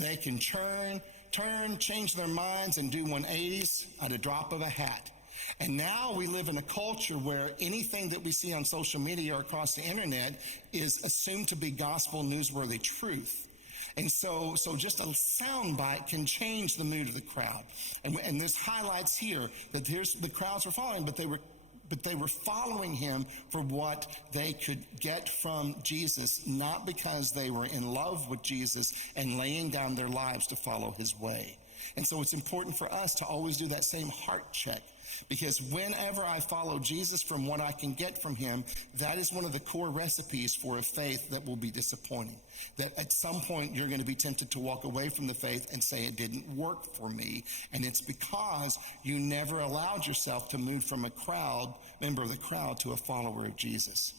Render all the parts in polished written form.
They can change their minds and do 180s at a drop of a hat. And now we live in a culture where anything that we see on social media or across the internet is assumed to be gospel newsworthy truth. And so just a soundbite can change the mood of the crowd. And this highlights here that the crowds were following, but they were following him for what they could get from Jesus, not because they were in love with Jesus and laying down their lives to follow his way. And so it's important for us to always do that same heart check, because whenever I follow Jesus from what I can get from him, that is one of the core recipes for a faith that will be disappointing. That at some point you're going to be tempted to walk away from the faith and say it didn't work for me. And it's because you never allowed yourself to move from a member of the crowd to a follower of Jesus.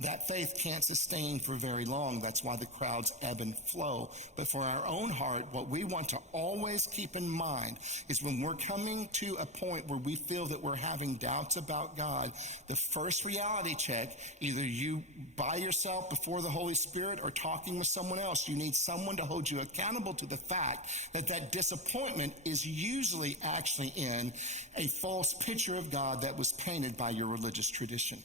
That faith can't sustain for very long. That's why the crowds ebb and flow. But for our own heart, what we want to always keep in mind is when we're coming to a point where we feel that we're having doubts about God, the first reality check, either you by yourself before the Holy Spirit or talking with someone else, you need someone to hold you accountable to the fact that disappointment is usually actually in a false picture of God that was painted by your religious tradition.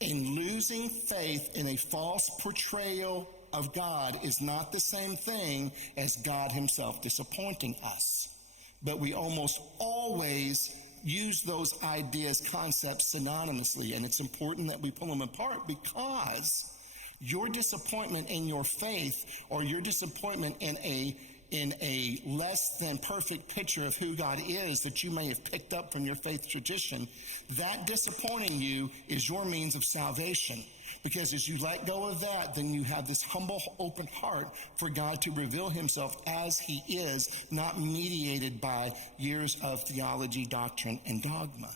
And losing faith in a false portrayal of God is not the same thing as God himself disappointing us. But we almost always use those ideas, concepts synonymously, and it's important that we pull them apart, because your disappointment in your faith or your disappointment in a less than perfect picture of who God is that you may have picked up from your faith tradition, that disappointing you is your means of salvation. Because as you let go of that, then you have this humble, open heart for God to reveal himself as he is, not mediated by years of theology, doctrine, and dogma.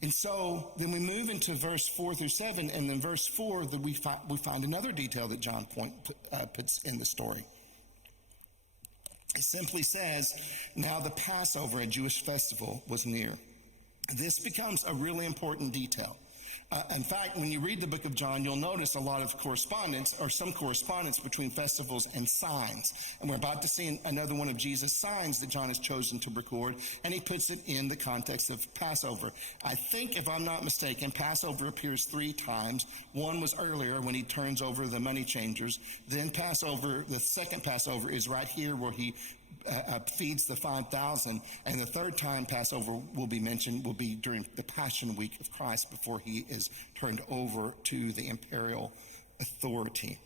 And so then we move into verse 4 through 7, and in verse 4 that we find another detail that John puts in the story. It simply says, now the Passover, a Jewish festival, was near. This becomes a really important detail. In fact, when you read the book of John, you'll notice a lot of correspondence, or some correspondence between festivals and signs. And we're about to see another one of Jesus' signs that John has chosen to record, and he puts it in the context of Passover. I think, if I'm not mistaken, Passover appears 3 times. One was earlier when he turns over the money changers. Then Passover, the second Passover, is right here where he feeds the 5,000, and the third time Passover will be mentioned will be during the Passion Week of Christ before he is turned over to the imperial authority.